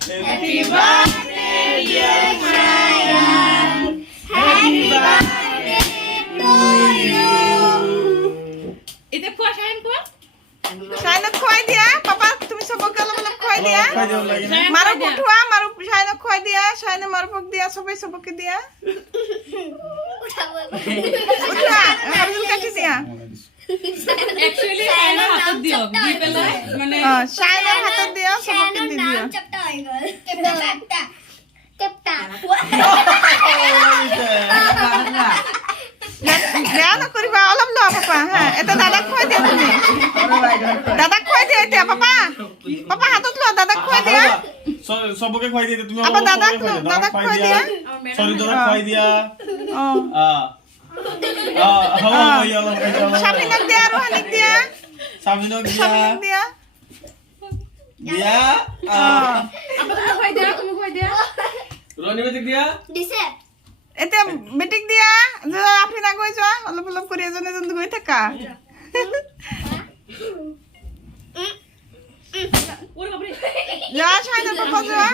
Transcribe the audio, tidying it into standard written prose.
Happy birthday, dear Shayan. Happy birthday to you. এটা কোয়া শায়ন কোয়া শায়নক খুৱাই দিয়া পাপা তুমি সবকে অলপ অলপ খুৱাই দিয়া মারুক উঠোৱা মারুক শায়নক খুৱাই দিয়া শায়নে মারুক দিয়া সবাই সবকে দিয়া উঠোৱা হাবুল কাটি দিয়া অ্যাকচুয়ালি শায়ন হাতত দিও দি পেলাই মানে শায়নের হাতত দিয়া সবকে দি দিয়া চেপটা হয়ে গেল চেপটা চেপটা বেয়া নকৰিবা অলপ লোৱা পাপা হা এটা দাদাক খুৱাই দিয়া তুমি দাদাক খুৱাই দিয়া এতিয়া পাপা পাপা হাতত লোৱা দাদাক খুৱাই দিয়া সবকে খুৱাই দিয়া তুমি আপা দাদাক খুৱাই দিয়া সরি দাদা খুৱাই দিয়া শাবিনক দিয়া আৰু হানিক দিয়া সাবিনক দিয়া শাবিনক দিয়া দিয়া আপা তুমি খুৱাই দিয়া রনি বেটিক দিয়া দিছে এতিয়া বেটিক দিয়া আফিনা গৈ যোৱা অলপ অলপ কৰি এজন এজন গৈ থাকা ওরে বাবা রে যোৱা শায়নৰ পাপা যোৱা